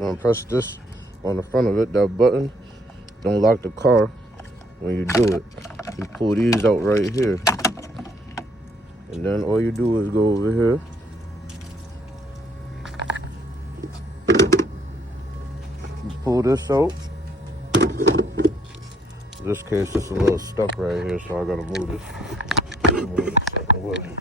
gonna press this on the front of it, that button. Don't lock the car when you do it. You pull these out right here. And then all you do is go over here. You pull this out. In this case, it's a little stuck right here, so I gotta move this. Move this out of the way.